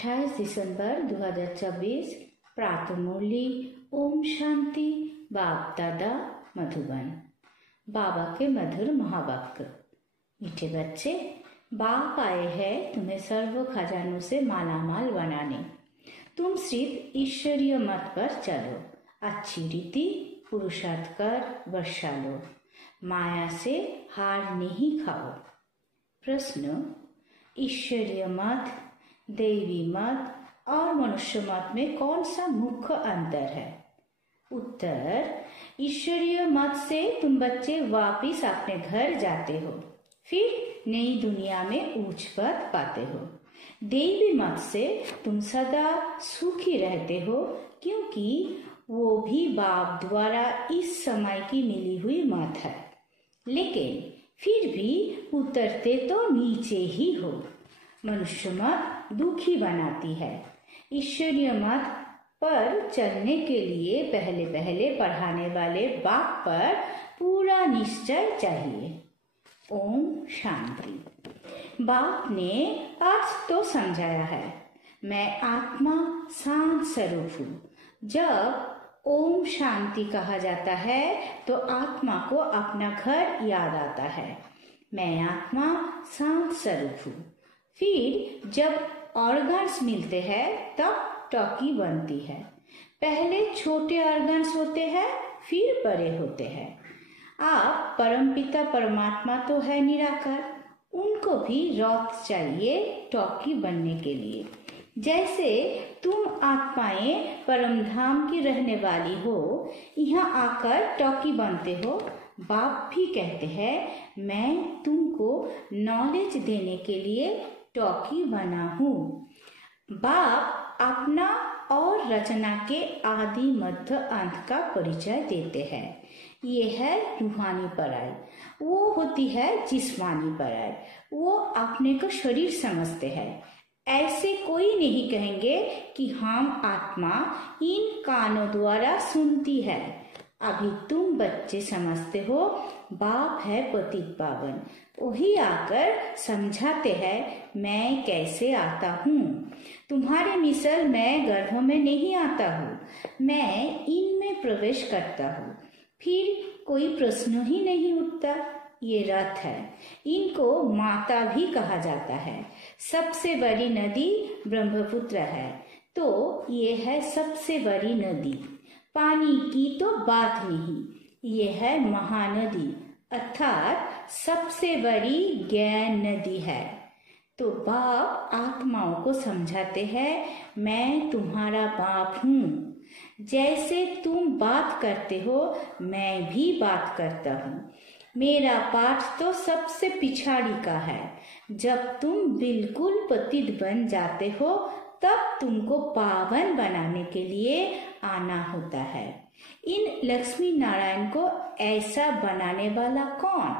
28 दिसंबर 2024 प्रातः मुरली। ओम शांति। बाप दादा मधुबन। बाबा के मधुर महावाक्य। मीठे बच्चे, बाप आए हैं तुम्हें सर्व खजानों से मालामाल बनाने। तुम सिर्फ ईश्वरीय मत पर चलो, अच्छी रीति पुरुषार्थ कर वर्षा लो, माया से हार नहीं खाओ। प्रश्न: ईश्वरीय मत, देवी मत और मनुष्य मत में कौन सा मुख्य अंतर है? उत्तर: ईश्वरीय मत से तुम बच्चे वापिस अपने घर जाते हो, फिर नई दुनिया में ऊंच पद पाते हो। देवी मत से तुम सदा सुखी रहते हो, क्योंकि वो भी बाप द्वारा इस समय की मिली हुई मत है, लेकिन फिर भी उतरते तो नीचे ही हो। मनुष्य मत दुखी बनाती है। ईश्वरीय मत पर चलने के लिए पहले पहले पढ़ाने वाले बाप पर पूरा निश्चय चाहिए। ओम शांति। बाप ने अर्थ तो समझाया है, मैं आत्मा शांत स्वरूप हूँ। जब ओम शांति कहा जाता है तो आत्मा को अपना घर याद आता है। मैं आत्मा शांत स्वरूप हूँ। फिर जब ऑर्गन्स मिलते हैं तब टॉकी बनती है। पहले छोटे ऑर्गन्स होते हैं, फिर बड़े होते हैं। आप परमपिता परमात्मा तो है निराकार, उनको भी रौत चाहिए टॉकी बनने के लिए। जैसे तुम आत्माएं परमधाम की रहने वाली हो, यहाँ आकर टॉकी बनते हो। बाप भी कहते हैं, मैं तुमको नॉलेज देने के लिए टॉकी बना हूँ। बाप अपना और रचना के आदि मध्य अंत का परिचय देते हैं। ये है रूहानी पढ़ाई, वो होती है जिस्मानी पढ़ाई। वो अपने को शरीर समझते हैं। ऐसे कोई नहीं कहेंगे कि हम आत्मा इन कानों द्वारा सुनती है। अभी तुम बच्चे समझते हो बाप है पतित पावन, वही आकर समझाते हैं मैं कैसे आता हूँ। तुम्हारे मिसल मैं गर्भ में नहीं आता हूँ, मैं इनमें प्रवेश करता हूँ। फिर कोई प्रश्न ही नहीं उठता। ये रथ है, इनको माता भी कहा जाता है। सबसे बड़ी नदी ब्रह्मपुत्र है, तो ये है सबसे बड़ी नदी। पानी की तो बात नहीं, ये है महानदी, अर्थात सबसे बड़ी ज्ञान नदी है। तो बाप आत्माओं को समझाते हैं, मैं तुम्हारा बाप हूँ। जैसे तुम बात करते हो, मैं भी बात करता हूँ। मेरा पाठ तो सबसे पिछाड़ी का है। जब तुम बिल्कुल पतित बन जाते हो, तब तुमको पावन बनाने के लिए आना होता है। इन लक्ष्मी नारायण को ऐसा बनाने वाला कौन?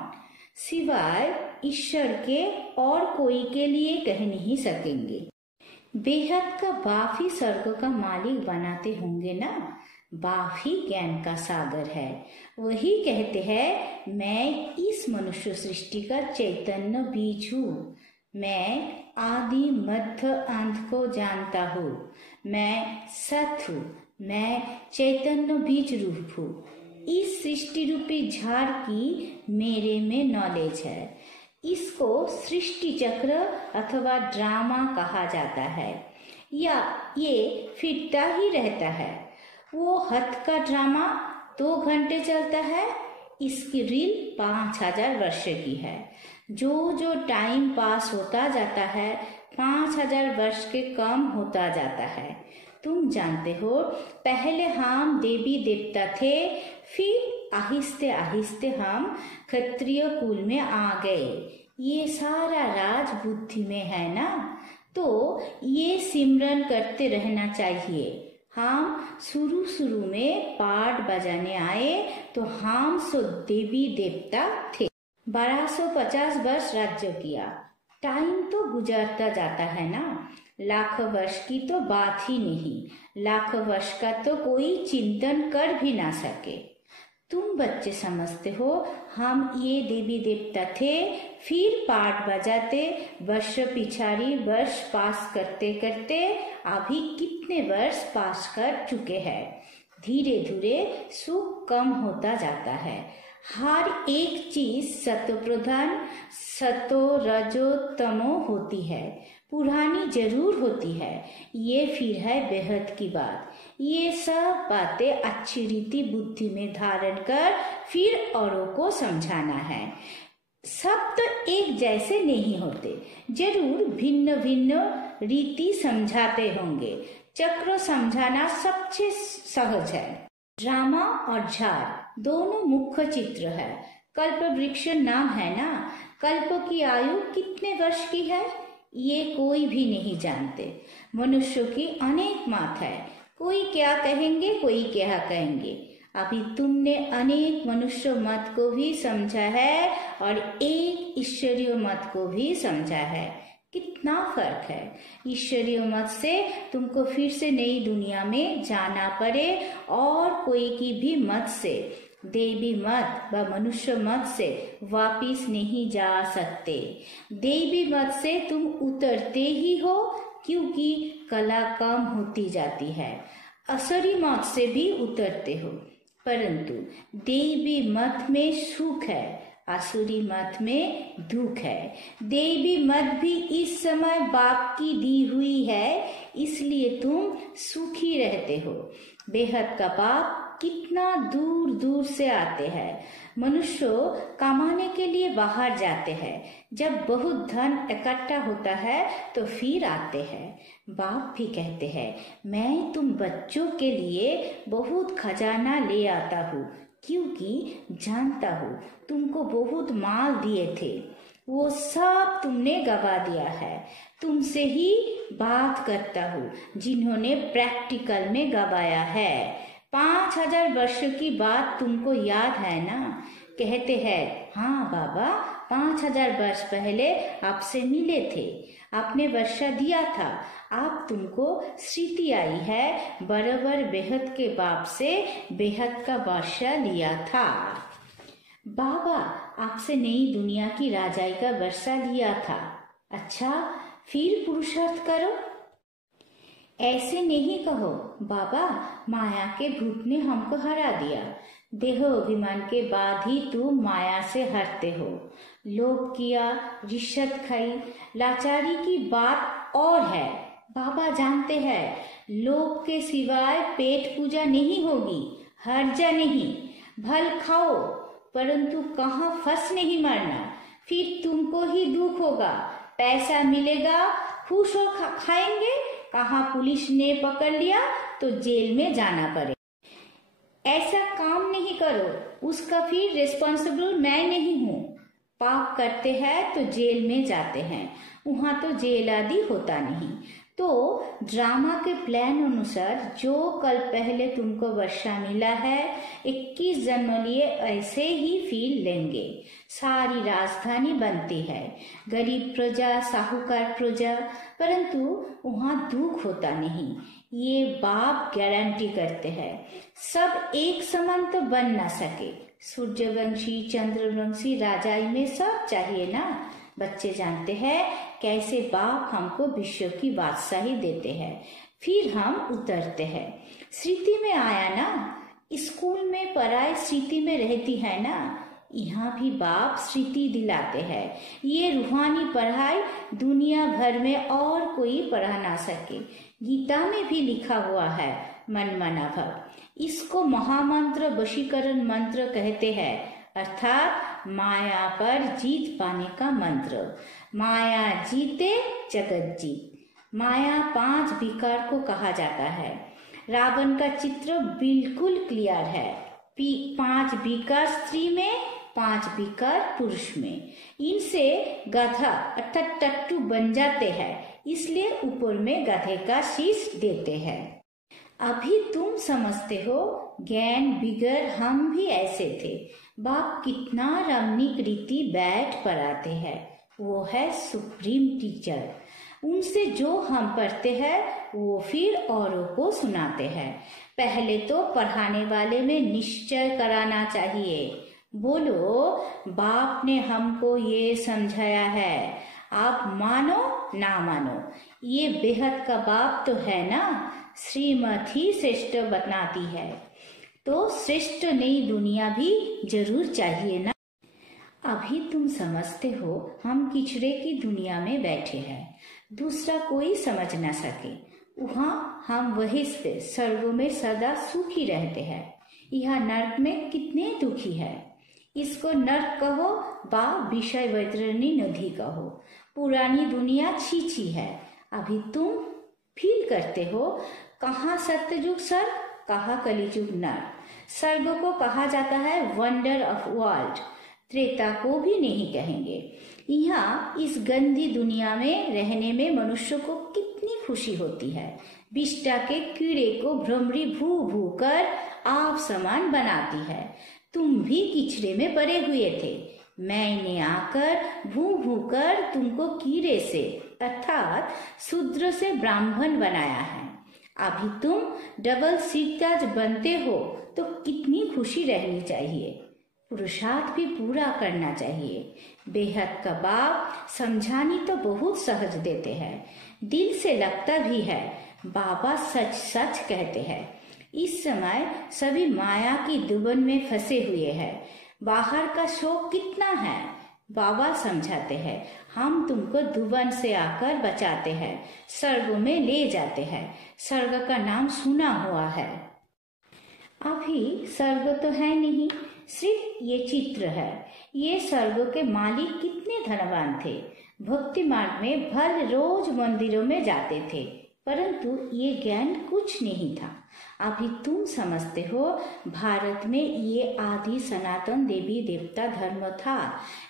सिवाय ईश्वर के और कोई के लिए कह नहीं सकेंगे। बेहद का बाप ही स्वर्ग का मालिक बनाते होंगे ना। बाप ही ज्ञान का सागर है। वही कहते हैं, मैं इस मनुष्य सृष्टि का चैतन्य बीज हूँ। मैं आदि मध्य अंत को जानता हूँ। मैं सत हूँ। मैं चैतन्य बीज रूप हूँ। इस सृष्टि रूपी झाड़ की मेरे में नॉलेज है। इसको सृष्टि चक्र अथवा ड्रामा कहा जाता है, या ये फिरता ही रहता है। वो हथ का ड्रामा 2 घंटे चलता है, इसकी रील 5000 वर्ष की है। जो जो टाइम पास होता जाता है 5000 वर्ष के कम होता जाता है। तुम जानते हो, पहले हम देवी देवता थे, फिर आहिस्ते आहिस्ते हम क्षत्रिय कुल में आ गए। ये सारा राज बुद्धि में है ना, तो ये सिमरन करते रहना चाहिए। हम शुरू में पाठ बजाने आए तो हम सो देवी देवता थे। 1250 वर्ष राज्य किया। टाइम तो गुजरता जाता है ना। लाख वर्ष की तो बात ही नहीं। लाख वर्ष का तो कोई चिंतन कर भी ना सके। तुम बच्चे समझते हो हम ये देवी देवता थे, फिर पाठ बजाते वर्ष पिछाड़ी वर्ष पास करते करते अभी कितने वर्ष पास कर चुके हैं। धीरे धीरे सुख कम होता जाता है। हर एक चीज सतो प्रधान सतो रजो तमो होती है, पुरानी जरूर होती है। ये फिर है बेहद की बात। ये सब बातें अच्छी रीति बुद्धि में धारण कर फिर औरों को समझाना है। सब तो एक जैसे नहीं होते, जरूर भिन्न भिन्न रीति समझाते होंगे। चक्र समझाना सबसे सहज है। ड्रामा और झाड़ दोनों मुख्य चित्र है। कल्प वृक्ष नाम है ना। कल्प की आयु कितने वर्ष की है ये कोई भी नहीं जानते। मनुष्यों की अनेक मत है, कोई क्या कहेंगे कोई क्या कहेंगे। अभी तुमने अनेक मनुष्य मत को भी समझा है और एक ईश्वरीय मत को भी समझा है। कितना फर्क है। ईश्वरीय मत से तुमको फिर से नई दुनिया में जाना पड़े और कोई की भी मत से, देवी मत व मनुष्य मत से वापिस नहीं जा सकते। देवी मत से तुम उतरते ही हो क्योंकि कला कम होती जाती है। असुरी मत से भी उतरते हो, परंतु देवी मत में सुख है, आसुरी मत में दुख है। देवी मत भी इस समय बाप की दी हुई है, इसलिए तुम सुखी रहते हो। बेहद का बाप कितना दूर दूर से आते हैं। मनुष्य कमाने के लिए बाहर जाते हैं, जब बहुत धन इकट्ठा होता है तो फिर आते हैं। बाप भी कहते हैं मैं तुम बच्चों के लिए बहुत खजाना ले आता हूँ, क्योंकि जानता हूँ तुमको बहुत माल दिए थे, वो सब तुमने गवा दिया है। तुमसे ही बात करता हूँ जिन्होंने प्रैक्टिकल में गवाया है। 5000 वर्ष की बात तुमको याद है ना। कहते हैं हाँ बाबा 5000 वर्ष पहले आपसे मिले थे, आपने वर्षा दिया था। आप तुमको स्मृति आई है बराबर बेहद के बाप से बेहद का वर्षा लिया था। बाबा आपसे नई दुनिया की राजाई का वर्षा लिया था। अच्छा फिर पुरुषार्थ करो। ऐसे नहीं कहो बाबा, माया के भूत ने हमको हरा दिया। देह अभिमान के बाद ही तुम माया से हरते हो। लोभ किया, रिश्वत खाई, लाचारी की बात और है। बाबा जानते हैं लोभ के सिवाय पेट पूजा नहीं होगी। हर्जा नहीं, भल खाओ परंतु कहाँ फंस नहीं मरना, फिर तुमको ही दुख होगा। पैसा मिलेगा, खुश हो खाएंगे, कहाँ पुलिस ने पकड़ लिया तो जेल में जाना पड़े। ऐसा काम नहीं करो, उसका फिर रिस्पॉन्सिबल मैं नहीं हूँ। पाप करते हैं तो जेल में जाते हैं, वहाँ तो जेल आदि होता नहीं। तो ड्रामा के प्लान अनुसार जो कल पहले तुमको वर्षा मिला है, 21 जन्म लिए ऐसे ही फील लेंगे। सारी राजधानी बनती है, गरीब प्रजा साहूकार प्रजा, परंतु वहाँ दुख होता नहीं। ये बाप गारंटी करते हैं। सब एक समान तो बन ना सके। सूर्यवंशी चंद्रवंशी राजाई में सब चाहिए ना। बच्चे जानते हैं कैसे बाप हमको विश्व की बादशाही देते हैं, फिर हम उतरते हैं। स्मृति में आया ना, स्कूल में पढ़ाई स्मृति में रहती है ना, यहाँ भी बाप स्मृति दिलाते हैं। ये रूहानी पढ़ाई दुनिया भर में और कोई पढ़ा ना सके। गीता में भी लिखा हुआ है मनमना भव। इसको महामंत्र वशीकरण मंत्र कहते हैं, अर्थात माया पर जीत पाने का मंत्र। माया जीते जगत जीत। माया 5 विकार को कहा जाता है। रावण का चित्र बिल्कुल क्लियर है। 5 विकार स्त्री में, 5 विकार पुरुष में। इनसे गधा अर्थात टट्टू बन जाते हैं, इसलिए ऊपर में गधे का शीश देते हैं। अभी तुम समझते हो ज्ञान बिगड़ हम भी ऐसे थे। बाप कितना रमणीक रीति बैठ पढ़ाते हैं, वो है सुप्रीम टीचर। उनसे जो हम पढ़ते हैं वो फिर औरों को सुनाते हैं। पहले तो पढ़ाने वाले में निश्चय कराना चाहिए। बोलो, बाप ने हमको ये समझाया है, आप मानो ना मानो, ये बेहद का बाप तो है ना। श्रीमत ही श्रेष्ठ बनाती है, तो श्रेष्ठ नई दुनिया भी जरूर चाहिए ना। अभी तुम समझते हो हम किचड़े की दुनिया में बैठे हैं, दूसरा कोई समझ ना सके। वहाँ हम वही से स्वर्ग में सदा सुखी रहते हैं। यह नर्क में कितने दुखी है। इसको नर्क कहो बा विषय वैतरणी नदी कहो, पुरानी दुनिया छीछी है। अभी तुम फील करते हो कहाँ सत्ययुग स्वर्ग, कहाँ कलियुग नर्क। स्वर्ग को कहा जाता है वंडर ऑफ वर्ल्ड, त्रेता को भी नहीं कहेंगे। यहाँ इस गंदी दुनिया में रहने में मनुष्य को कितनी खुशी होती है। विष्टा के कीड़े को भ्रमरी भू भू कर आप समान बनाती है। तुम भी किचड़े में पड़े हुए थे, मैंने आकर भू भू कर तुमको कीड़े से अर्थात शूद्र से ब्राह्मण बनाया है। अभी तुम डबल सीताज बनते हो तो कितनी खुशी रहनी चाहिए। पुरुषार्थ भी पूरा करना चाहिए। बेहद का बाप समझानी तो बहुत सहज देते हैं, दिल से लगता भी है। बाबा सच सच कहते हैं। इस समय सभी माया की दुबन में फंसे हुए हैं। बाहर का शौक कितना है। बाबा समझाते हैं, हम तुमको दुबन से आकर बचाते हैं, स्वर्ग में ले जाते हैं। स्वर्ग का नाम सुना हुआ है। अभी स्वर्ग तो है नहीं, सिर्फ ये चित्र है। ये स्वर्ग के मालिक कितने धनवान थे। भक्ति मार्ग में भर रोज मंदिरों में जाते थे, परंतु ये ज्ञान कुछ नहीं था। अभी तुम समझते हो भारत में ये आदि सनातन देवी देवता धर्म था।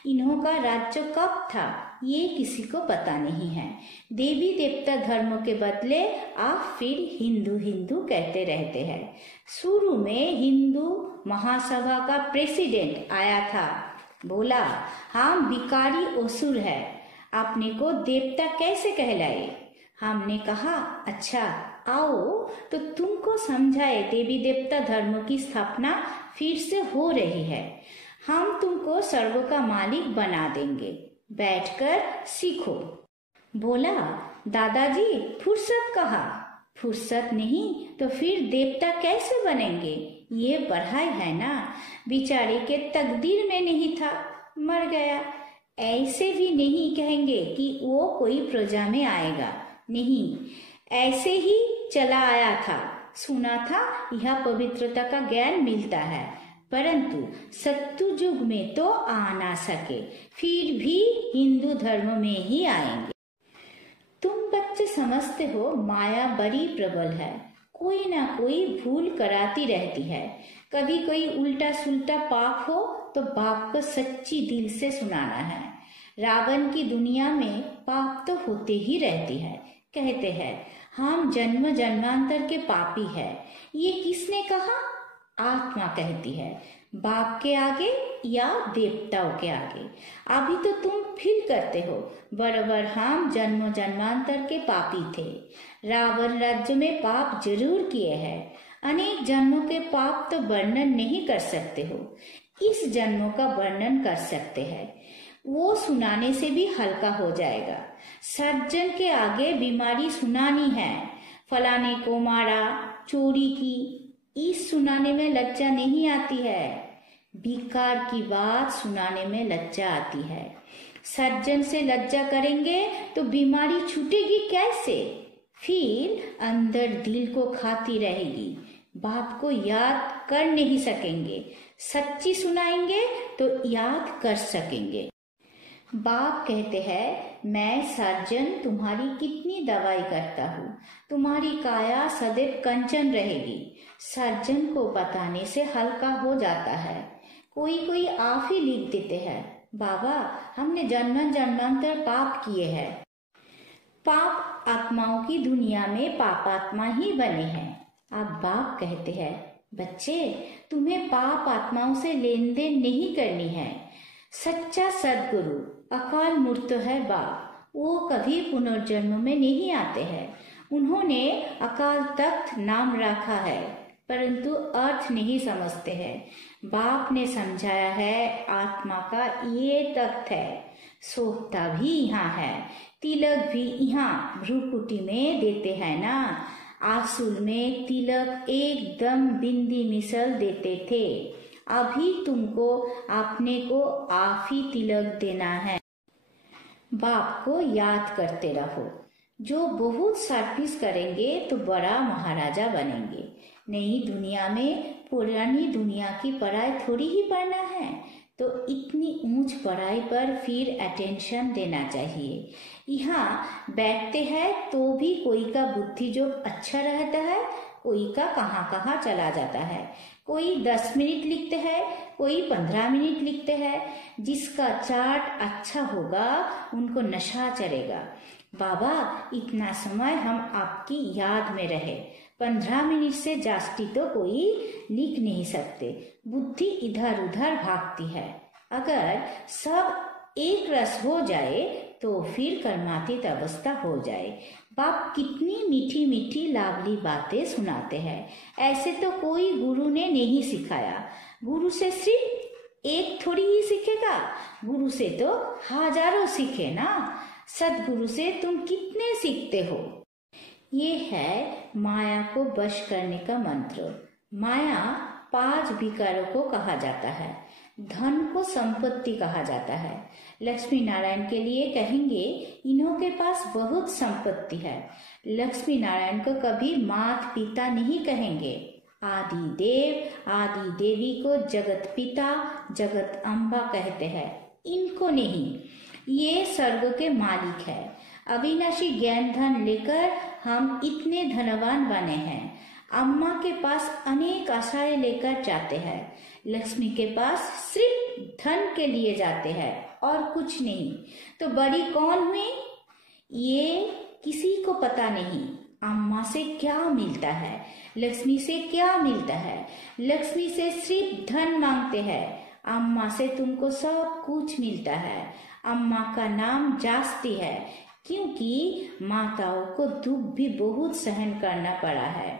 इन्हों का राज्य कब था ये किसी को पता नहीं है। देवी देवता धर्म के बदले आप फिर हिंदू हिंदू कहते रहते हैं। शुरू में हिंदू महासभा का प्रेसिडेंट आया था, बोला हम भिखारी असुर है, अपने को देवता कैसे कहलाए। हमने कहा अच्छा आओ तो तुमको समझाए देवी देवता धर्म की स्थापना फिर से हो रही है। हम तुमको स्वर्ग का मालिक बना देंगे, बैठकर सीखो। बोला दादाजी फुर्सत कहाँ। फुर्सत नहीं तो फिर देवता कैसे बनेंगे। ये पढ़ाई है ना, बेचारे के तकदीर में नहीं था, मर गया। ऐसे भी नहीं कहेंगे कि वो कोई प्रजा में आएगा, नहीं, ऐसे ही चला आया था। सुना था यह पवित्रता का ज्ञान मिलता है, परंतु सत्युग में तो आ ना सके, फिर भी हिंदू धर्म में ही आएंगे। तुम बच्चे समझते हो माया बड़ी प्रबल है, कोई ना कोई भूल कराती रहती है। कभी कोई उल्टा सुल्टा पाप हो तो बाप को सच्ची दिल से सुनाना है। रावण की दुनिया में पाप तो होते ही रहती है। कहते हैं हम जन्म जन्मांतर के पापी है। ये किसने कहा। आत्मा कहती है, बाप के आगे या देवताओं के आगे। अभी तो तुम फील करते हो बराबर हम जन्म जन्मांतर के पापी थे। रावण राज्य में पाप जरूर किए हैं। अनेक जन्मों के पाप तो वर्णन नहीं कर सकते हो, इस जन्मों का वर्णन कर सकते हैं, वो सुनाने से भी हल्का हो जाएगा। सज्जन के आगे बीमारी सुनानी है, फलाने को मारा, चोरी की, इस सुनाने में लज्जा नहीं आती है। विकार की बात सुनाने में लज्जा आती है। सज्जन से लज्जा करेंगे तो बीमारी छूटेगी कैसे। फिर अंदर दिल को खाती रहेगी, बाप को याद कर नहीं सकेंगे। सच्ची सुनाएंगे तो याद कर सकेंगे। बाप कहते हैं मैं सर्जन तुम्हारी कितनी दवाई करता हूँ, तुम्हारी काया सदैव कंचन रहेगी। सर्जन को बताने से हल्का हो जाता है। कोई कोई आप ही लिख देते हैं, बाबा हमने जन्म जन्मांतर पाप किए हैं। पाप आत्माओं की दुनिया में पापात्मा ही बने हैं। अब बाप कहते हैं बच्चे तुम्हें पाप आत्माओं से लेन देन नहीं करनी है। सच्चा सदगुरु अकाल मूर्त है बाप, वो कभी पुनर्जन्म में नहीं आते हैं। उन्होंने अकाल तख्त नाम रखा है, परंतु अर्थ नहीं समझते हैं। बाप ने समझाया है आत्मा का ये तख्त है, सोखता भी यहाँ है, तिलक भी यहाँ भ्रूकुटी में देते हैं ना। आंसुल में तिलक एकदम बिंदी मिसल देते थे, अभी तुमको अपने को आप ही तिलक देना है। बाप को याद करते रहो। जो बहुत सर्विस करेंगे तो बड़ा महाराजा बनेंगे। नई दुनिया में पुरानी दुनिया की पढ़ाई थोड़ी ही पढ़ना है, तो इतनी ऊंच पढ़ाई पर फिर अटेंशन देना चाहिए। यहाँ बैठते हैं तो भी कोई का बुद्धि जो अच्छा रहता है, कोई का कहाँ कहाँ चला जाता है। कोई 10 मिनट लिखते हैं, कोई 15 मिनट लिखते हैं। जिसका चार्ट अच्छा होगा उनको नशा चढ़ेगा। बाबा इतना समय हम आपकी याद में रहे, 15 मिनट से जास्ती तो कोई लिख नहीं सकते। बुद्धि इधर उधर भागती है। अगर सब एक रस हो जाए तो फिर कर्मातीत अवस्था हो जाए। बाप कितनी मीठी मीठी लाभली बातें सुनाते हैं। ऐसे तो कोई गुरु ने नहीं सिखाया। गुरु से सिर्फ एक थोड़ी ही सीखेगा, गुरु से तो हजारों सीखे ना। सदगुरु से तुम कितने सीखते हो। ये है माया को वश करने का मंत्र। माया 5 विकारों को कहा जाता है। धन को संपत्ति कहा जाता है। लक्ष्मी नारायण के लिए कहेंगे इन्हों के पास बहुत संपत्ति है। लक्ष्मी नारायण को कभी मात पिता नहीं कहेंगे। आदि देव आदि देवी को जगत पिता जगत अम्बा कहते हैं, इनको नहीं। ये स्वर्ग के मालिक है। अविनाशी ज्ञान धन लेकर हम इतने धनवान बने हैं। अम्मा के पास अनेक आशाएं लेकर जाते हैं। लक्ष्मी के पास सिर्फ धन के लिए जाते हैं और कुछ नहीं। तो बड़ी कौन हुई ये किसी को पता नहीं। अम्मा से क्या मिलता है, लक्ष्मी से क्या मिलता है। लक्ष्मी से सिर्फ धन मांगते हैं, अम्मा से तुमको सब कुछ मिलता है। अम्मा का नाम जास्ती है क्योंकि माताओं को दुख भी बहुत सहन करना पड़ा है,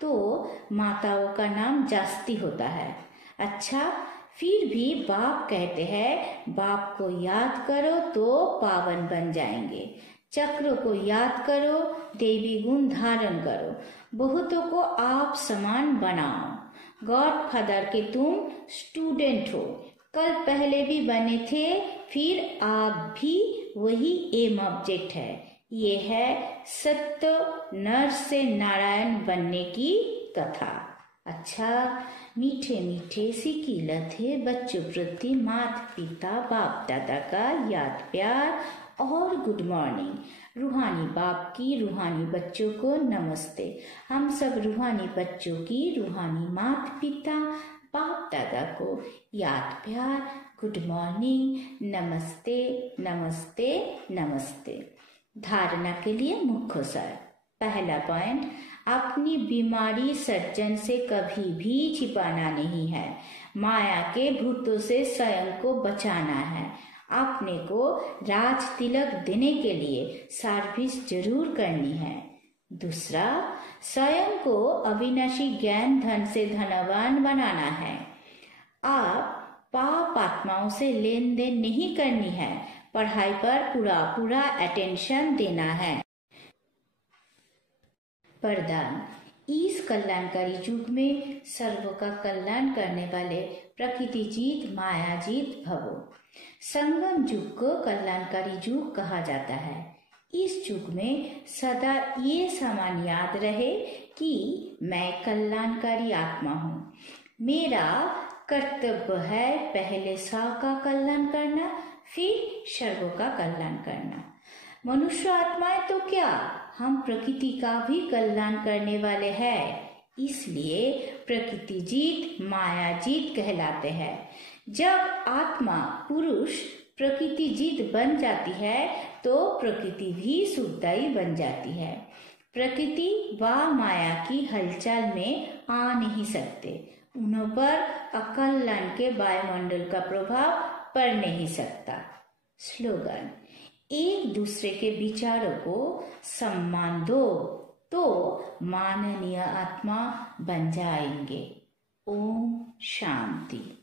तो माताओं का नाम जास्ती होता है। अच्छा, फिर भी बाप कहते हैं बाप को याद करो तो पावन बन जाएंगे। चक्र को याद करो, देवी गुण धारण करो, बहुतों को आप समान बनाओ। गॉड फादर के तुम स्टूडेंट हो, कल पहले भी बने थे, फिर आप भी वही एम ऑब्जेक्ट है। ये है सत्य नर से नारायण बनने की कथा। अच्छा, मीठे मीठे सी कीलत है बच्चों प्रति माता पिता बाप दादा का याद प्यार और गुड मॉर्निंग। रूहानी बाप की रूहानी बच्चों को नमस्ते। हम सब रूहानी बच्चों की रूहानी माता पिता बाप दादा को याद प्यार गुड मॉर्निंग, नमस्ते नमस्ते नमस्ते। धारणा के लिए मुख्य सार। पहला पॉइंट, अपनी बीमारी सज्जन से कभी भी छिपाना नहीं है। माया के भूतों से स्वयं को बचाना है। अपने को राज तिलक देने के लिए सर्विस जरूर करनी है। दूसरा, स्वयं को अविनाशी ज्ञान धन से धनवान बनाना है। आप पाप आत्माओं से लेन देन नहीं करनी है, पढ़ाई पर पूरा अटेंशन देना है। वरदान, इस कल्याणकारी युग में सर्व का कल्याण करने वाले प्रकृति जीत माया जीत भवो। संगम युग को कल्याणकारी युग कहा जाता है। इस युग में सदा ये समान याद रहे कि मैं कल्याणकारी आत्मा हूँ। मेरा कर्तव्य है पहले सा का कल्याण करना, फिर सर्वों का कल्याण करना। मनुष्य आत्माएं तो क्या, हम प्रकृति का भी कल्याण करने वाले हैं। इसलिए प्रकृति जीत माया जीत कहलाते हैं। जब आत्मा पुरुष प्रकृति जीत बन जाती है तो प्रकृति भी सुखदायी बन जाती है। प्रकृति व माया की हलचल में आ नहीं सकते, उन पर अकल्याण के वायुमंडल का प्रभाव पड़ नहीं सकता। स्लोगन, एक दूसरे के विचारों को सम्मान दो तो माननीय आत्मा बन जाएंगे। ओम शांति।